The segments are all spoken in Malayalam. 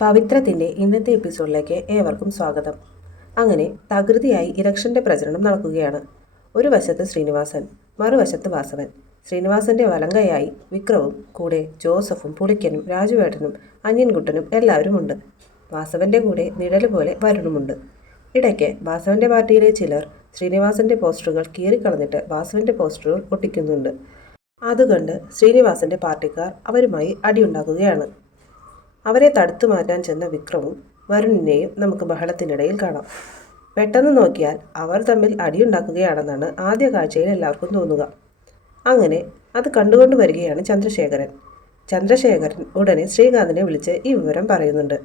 പവിത്രത്തിന്റെ ഇന്നത്തെ എപ്പിസോഡിലേക്ക് ഏവർക്കും സ്വാഗതം. അങ്ങനെ തകൃതിയായി ഇലക്ഷന്റെ പ്രചരണം നടക്കുകയാണ്. ഒരു വശത്ത് ശ്രീനിവാസൻ മറുവശത്ത് വാസവൻ. ശ്രീനിവാസന്റെ വലങ്കയായി വിക്രവും കൂടെ ജോസഫും പുളിക്കനും രാജുവേട്ടനും അനിയൻകുട്ടനും എല്ലാവരും ഉണ്ട് വാസവന്റെ കൂടെ നിഴൽ പോലെ വരുണുമുണ്ട്. ഇടയ്ക്ക് വാസവന്റെ പാർട്ടിയിലെ ചിലർ ശ്രീനിവാസന്റെ പോസ്റ്ററുകൾ കീറിക്കളഞ്ഞിട്ട് വാസവന്റെ പോസ്റ്ററുകൾ ഒട്ടിക്കുന്നുണ്ട്. അതുകണ്ട് ശ്രീനിവാസന്റെ പാർട്ടിക്കാർ അവരുമായി അടിയുണ്ടാക്കുകയാണ് അവരെ തടുത്തു മാറ്റാൻ ചെന്ന വിക്രമും വരുണിനെയും നമുക്ക് ബഹളത്തിനിടയിൽ കാണാം. പെട്ടെന്ന് നോക്കിയാൽ അവർ തമ്മിൽ അടിയുണ്ടാക്കുകയാണെന്നാണ് ആദ്യ കാഴ്ചയിൽ എല്ലാവർക്കും തോന്നുക. അങ്ങനെ അത് കണ്ടുകൊണ്ട് വരികയാണ് ചന്ദ്രശേഖരൻ. ചന്ദ്രശേഖരൻ ഉടനെ ശ്രീകാന്തിനെ വിളിച്ച് ഈ വിവരം പറയുന്നുണ്ട്.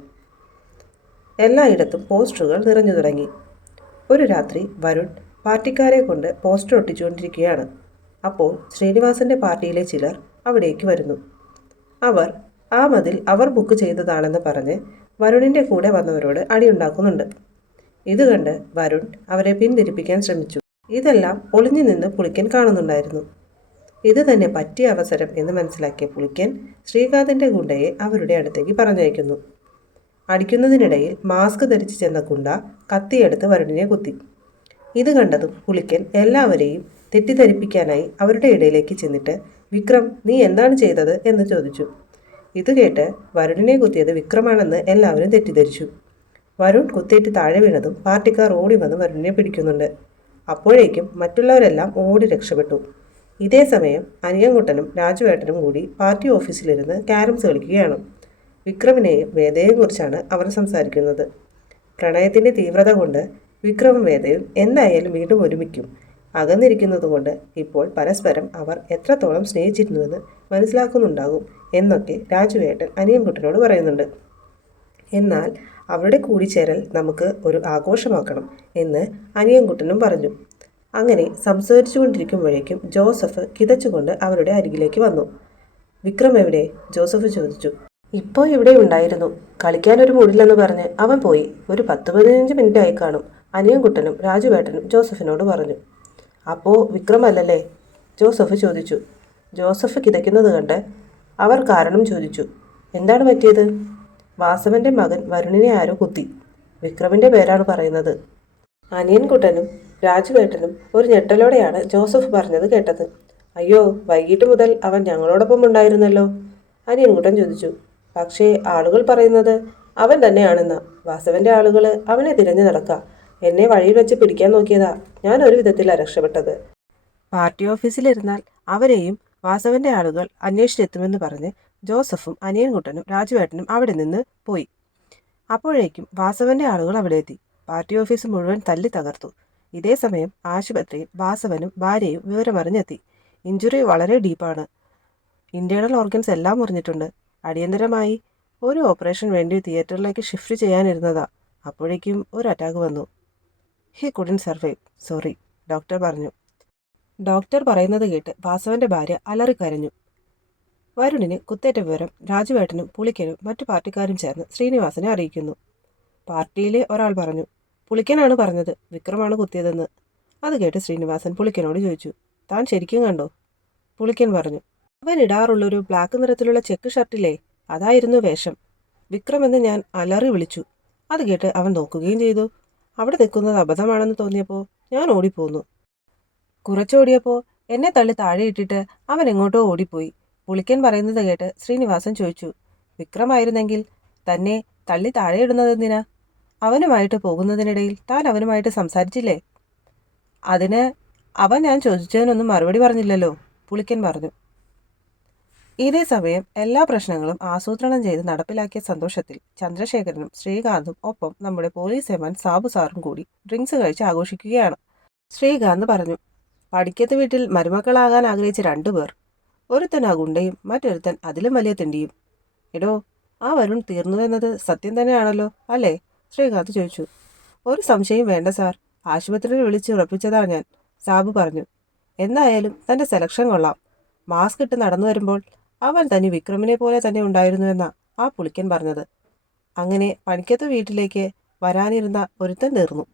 എല്ലായിടത്തും പോസ്റ്ററുകൾ നിറഞ്ഞു തുടങ്ങി. ഒരു രാത്രി വരുൺ പാർട്ടിക്കാരെ കൊണ്ട് പോസ്റ്റർ ഒട്ടിച്ചുകൊണ്ടിരിക്കുകയാണ്. അപ്പോൾ ശ്രീനിവാസന്റെ പാർട്ടിയിലെ ചിലർ അവിടേക്ക് വരുന്നു. അവർ ആ മതിൽ അവർ ബുക്ക് ചെയ്തതാണെന്ന് പറഞ്ഞ് വരുണിന്റെ കൂടെ വന്നവരോട് അടിയുണ്ടാക്കുന്നുണ്ട്. ഇത് കണ്ട് വരുൺ അവരെ പിന്തിരിപ്പിക്കാൻ ശ്രമിച്ചു. ഇതെല്ലാം ഒളിഞ്ഞു നിന്ന് പുളിക്കൻ കാണുന്നുണ്ടായിരുന്നു. ഇത് തന്നെ പറ്റിയ അവസരം എന്ന് മനസ്സിലാക്കിയ പുളിക്കൻ ശ്രീകാന്തിന്റെ ഗുണ്ടയെ അവരുടെ അടുത്തേക്ക് പറഞ്ഞയക്കുന്നു. അടിക്കുന്നതിനിടയിൽ മാസ്ക് ധരിച്ച് ചെന്ന ഗുണ്ട കത്തിയെടുത്ത് വരുണിനെ കുത്തി. ഇത് കണ്ടതും പുളിക്കൻ എല്ലാവരെയും തെറ്റിദ്ധരിപ്പിക്കാനായി അവരുടെ ഇടയിലേക്ക് ചെന്നിട്ട് വിക്രം നീ എന്താണ് ചെയ്തത്? എന്ന് ചോദിച്ചു. ഇത് കേട്ട് വരുണിനെ കുത്തിയത് വിക്രമാണെന്ന് എല്ലാവരും തെറ്റിദ്ധരിച്ചു. വരുൺ കുത്തേറ്റ് താഴെ വീണതും പാർട്ടിക്കാർ ഓടി വന്ന് വരുണിനെ പിടിക്കുന്നുണ്ട്. അപ്പോഴേക്കും മറ്റുള്ളവരെല്ലാം ഓടി രക്ഷപ്പെട്ടു. ഇതേ സമയം അനിയൻകുട്ടനും രാജുവേട്ടനും കൂടി പാർട്ടി ഓഫീസിലിരുന്ന് ക്യാരംസ് കളിക്കുകയാണ്. വിക്രമിനെയും വേദയെയും കുറിച്ചാണ് അവർ സംസാരിക്കുന്നത്. പ്രണയത്തിന്റെ തീവ്രത കൊണ്ട് വിക്രമും വേദയും എന്തായാലും വീണ്ടും ഒരുമിക്കും. അകന്നിരിക്കുന്നതുകൊണ്ട് ഇപ്പോൾ പരസ്പരം അവർ എത്രത്തോളം സ്നേഹിച്ചിരുന്നുവെന്ന് മനസ്സിലാക്കുന്നുണ്ടാകും എന്നൊക്കെ രാജുവേട്ടൻ അനിയൻകുട്ടനോട് പറയുന്നുണ്ട്. എന്നാൽ അവരുടെ കൂടിച്ചേരൽ നമുക്ക് ഒരു ആഘോഷമാക്കണം എന്ന് അനിയൻകുട്ടനും പറഞ്ഞു. അങ്ങനെ സംസാരിച്ചു സംസാരിച്ചുകൊണ്ടിരിക്കുമ്പോഴേക്കും ജോസഫ് കിതച്ചുകൊണ്ട് അവരുടെ അരികിലേക്ക് വന്നു. വിക്രം എവിടെ? ജോസഫ് ചോദിച്ചു. ഇപ്പോൾ ഇവിടെ ഉണ്ടായിരുന്നു. കളിക്കാൻ ഒരു മൂടില്ലെന്ന് പറഞ്ഞ് അവൻ പോയി. ഒരു പത്ത് പതിനഞ്ച് മിനിറ്റ് ആയി കാണും അനിയൻകുട്ടനും രാജുവേട്ടനും ജോസഫിനോട് പറഞ്ഞു. അപ്പോൾ വിക്രം അല്ലല്ലേ ജോസഫ് ചോദിച്ചു. ജോസഫ് കിതയ്ക്കുന്നത് കണ്ട് അവർ കാരണം ചോദിച്ചു. എന്താണ് പറ്റിയത്? വാസവന്റെ മകൻ വരുണിനെ ആരോ കുത്തി. വിക്രമിന്റെ പേരാണ് പറയുന്നത്. അനിയൻകുട്ടനും രാജുവേട്ടനും ഒരു ഞെട്ടലോടെയാണ് ജോസഫ് പറഞ്ഞത് കേട്ടത്. അയ്യോ വൈകിട്ട് മുതൽ അവൻ ഞങ്ങളോടൊപ്പം ഉണ്ടായിരുന്നല്ലോ. അനിയൻകുട്ടൻ ചോദിച്ചു. പക്ഷേ ആളുകൾ പറയുന്നത് അവൻ തന്നെയാണെന്ന. വാസവന്റെ ആളുകൾ അവനെ തിരഞ്ഞു നടക്കുക എന്നെ വഴിയിൽ വെച്ച് പിടിക്കാൻ നോക്കിയതാ. ഞാൻ ഒരു വിധത്തിലാണ് രക്ഷപ്പെട്ടത്. പാർട്ടി ഓഫീസിലിരുന്നാൽ അവരെയും വാസവന്റെ ആളുകൾ അന്വേഷിച്ചെത്തുമെന്ന് പറഞ്ഞ് ജോസഫും അനിയൻകുട്ടനും രാജുവേട്ടനും അവിടെ നിന്ന് പോയി. അപ്പോഴേക്കും വാസവന്റെ ആളുകൾ അവിടെ എത്തി. പാർട്ടി ഓഫീസ് മുഴുവൻ തല്ലി തകർത്തു. ഇതേ സമയം ആശുപത്രിയിൽ വാസവനും ഭാര്യയും വിവരമറിഞ്ഞെത്തി. ഇഞ്ചുറി വളരെ ഡീപ്പാണ്. ഇന്റേണൽ ഓർഗൻസ് എല്ലാം മുറിഞ്ഞിട്ടുണ്ട്. അടിയന്തരമായി ഒരു ഓപ്പറേഷൻ വേണ്ടി തിയേറ്ററിലേക്ക് ഷിഫ്റ്റ് ചെയ്യാനിരുന്നതാ. അപ്പോഴേക്കും ഒരു അറ്റാക്ക് വന്നു. He couldn't survive sorry doctor പറഞ്ഞു. ഡോക്ടർ പറയുന്നത് കേട്ട് വാസവന്റെ ഭാര്യ അലറിക്കരഞ്ഞു വരുണിന് കുത്തേറ്റ വിവരം രാജുവേട്ടനും പുളിക്കനും മറ്റു പാർട്ടിക്കാരും ചേർന്ന് ശ്രീനിവാസനെ അറിയിക്കുന്നു. പാർട്ടിയിലെ ഒരാൾ പറഞ്ഞു പുളിക്കനാണ് പറഞ്ഞത്. വിക്രമാണ് കുത്തിയതെന്ന്. അത് കേട്ട് ശ്രീനിവാസൻ പുളിക്കനോട് ചോദിച്ചു താൻ ശരിക്കും കണ്ടോ? പുളിക്കൻ പറഞ്ഞു അവൻ ഇടാറുള്ളൊരു ബ്ലാക്ക് നിറത്തിലുള്ള ചെക്ക് ഷർട്ടില്ലേ? അതായിരുന്നു വേഷം. വിക്രം എന്ന് ഞാൻ അലറി വിളിച്ചു. അത് കേട്ട് അവൻ നോക്കുകയും ചെയ്തു. അവിടെ നിൽക്കുന്നത് അബദ്ധമാണെന്ന് തോന്നിയപ്പോൾ ഞാൻ ഓടിപ്പോന്നു. കുറച്ചോടിയപ്പോൾ എന്നെ തള്ളി താഴെ ഇട്ടിട്ട് അവൻ എങ്ങോട്ടോ ഓടിപ്പോയി. പുളിക്കൻ പറയുന്നത് കേട്ട് ശ്രീനിവാസൻ ചോദിച്ചു വിക്രമായിരുന്നെങ്കിൽ തന്നെ തള്ളി താഴെ ഇടുന്നത് എന്തിനാ അവനുമായിട്ട് പോകുന്നതിനിടയിൽ താൻ അവനുമായിട്ട് സംസാരിച്ചില്ലേ? അതിന് അവൻ ഞാൻ ചോദിച്ചതിനൊന്നും മറുപടി പറഞ്ഞില്ലല്ലോ പുളിക്കൻ പറഞ്ഞു. ഇതേ സമയം എല്ലാ പ്രശ്നങ്ങളും ആസൂത്രണം ചെയ്ത് നടപ്പിലാക്കിയ സന്തോഷത്തിൽ ചന്ദ്രശേഖരനും ശ്രീകാന്തും ഒപ്പം നമ്മുടെ പോലീസ് എമാൻ സാബു സാറും കൂടി ഡ്രിങ്ക്സ് കഴിച്ച് ആഘോഷിക്കുകയാണ്. ശ്രീകാന്ത് പറഞ്ഞു പഠിക്കത്ത് വീട്ടിൽ മരുമക്കളാകാൻ ആഗ്രഹിച്ച രണ്ടുപേർ ഒരുത്തൻ ആ ഗുണ്ടയും മറ്റൊരുത്തൻ അതിലും വലിയ തിണ്ടിയും. എടോ ആ വരുൺ തീർന്നു എന്നത് സത്യം തന്നെയാണല്ലോ അല്ലേ? ശ്രീകാന്ത് ചോദിച്ചു. ഒരു സംശയം വേണ്ട സാർ ആശുപത്രിയിൽ വിളിച്ച് ഉറപ്പിച്ചതാണ് ഞാൻ സാബു പറഞ്ഞു. എന്തായാലും തന്റെ സെലക്ഷൻ കൊള്ളാം. മാസ്ക് ഇട്ട് നടന്നു വരുമ്പോൾ അവൻ തനി വിക്രമിനെ പോലെ തന്നെ ഉണ്ടായിരുന്നുവെന്നാ ആ പുളിക്കൻ പറഞ്ഞത്. അങ്ങനെ പണിക്കത്ത് വീട്ടിലേക്ക് വരാനിരുന്ന ഒരുത്തൻ തീർന്നു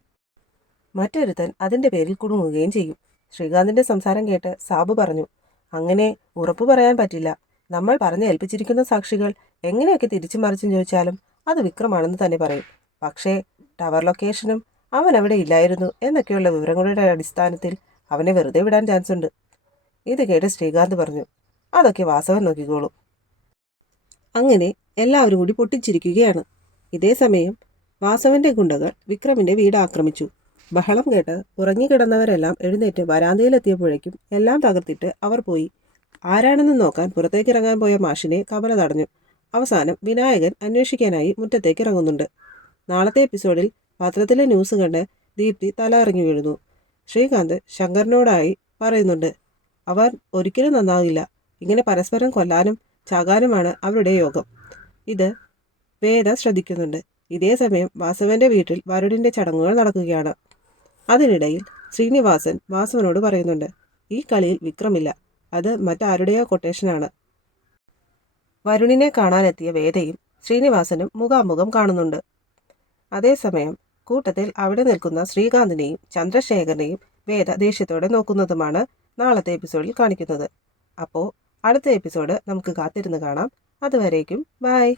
മറ്റൊരുത്തൻ അതിന്റെ പേരിൽ കുടുങ്ങുകയും ചെയ്യും. ശ്രീകാന്തിന്റെ സംസാരം കേട്ട് സാബു പറഞ്ഞു അങ്ങനെ ഉറപ്പു പറയാൻ പറ്റില്ല. നമ്മൾ പറഞ്ഞ് ഏൽപ്പിച്ചിരിക്കുന്ന സാക്ഷികൾ എങ്ങനെയൊക്കെ തിരിച്ചു മറിച്ചും ചോദിച്ചാലും അത് വിക്രമാണെന്ന് തന്നെ പറയും. പക്ഷേ ടവർ ലൊക്കേഷനും അവൻ അവിടെ ഇല്ലായിരുന്നു എന്നൊക്കെയുള്ള വിവരങ്ങളുടെ അടിസ്ഥാനത്തിൽ അവനെ വെറുതെ വിടാൻ ചാൻസ് ഉണ്ട് ഇത് കേട്ട് ശ്രീകാന്ത് പറഞ്ഞു അതൊക്കെ വാസവൻ നോക്കിക്കോളും. അങ്ങനെ എല്ലാവരും കൂടി പൊട്ടിച്ചിരിക്കുകയാണ്. ഇതേ സമയം വാസവന്റെ ഗുണ്ടകൾ വിക്രമിന്റെ വീട് ആക്രമിച്ചു. ബഹളം കേട്ട് ഉറങ്ങിക്കിടന്നവരെല്ലാം എഴുന്നേറ്റ് വരാന്തയിലെത്തിയപ്പോഴേക്കും എല്ലാം തകർത്തിട്ട് അവർ പോയി. ആരാണെന്ന് നോക്കാൻ പുറത്തേക്ക് ഇറങ്ങാൻ പോയ മാഷിനെ കവല തടഞ്ഞു. അവസാനം വിനായകൻ അന്വേഷിക്കാനായി മുറ്റത്തേക്ക് ഇറങ്ങുന്നുണ്ട് നാളത്തെ എപ്പിസോഡിൽ പത്രത്തിലെ ന്യൂസ് കണ്ട് ദീപ്തി തല ഇറങ്ങി വീഴുന്നു. ശ്രീകാന്ത് ശങ്കറിനോടായി പറയുന്നുണ്ട് അവർ ഒരിക്കലും നന്നാകില്ല ഇങ്ങനെ പരസ്പരം കൊല്ലാനും ചാകാനുമാണ് അവരുടെ യോഗം. ഇത് വേദ ശ്രദ്ധിക്കുന്നുണ്ട്. ഇതേ സമയം വാസവന്റെ വീട്ടിൽ വരുടിന്റെ ചടങ്ങുകൾ നടക്കുകയാണ്. അതിനിടയിൽ ശ്രീനിവാസൻ വാസവനോട് പറയുന്നുണ്ട് ഈ കളിയിൽ വിക്രമില്ല. അത് മറ്റാരുടെയോ കൊട്ടേഷനാണ്. വരുണിനെ കാണാനെത്തിയ വേദയും ശ്രീനിവാസനും മുഖാമുഖം കാണുന്നുണ്ട്. അതേസമയം കൂട്ടത്തിൽ അവിടെ നിൽക്കുന്ന ശ്രീകാന്തിനെയും ചന്ദ്രശേഖരനെയും വേദ ദേഷ്യത്തോടെ നോക്കുന്നതുമാണ് നാളത്തെ എപ്പിസോഡിൽ കാണിക്കുന്നത്. അപ്പോൾ അടുത്ത എപ്പിസോഡ് നമുക്ക് കാത്തിരുന്ന് കാണാം. അതുവരേക്കും ബൈ.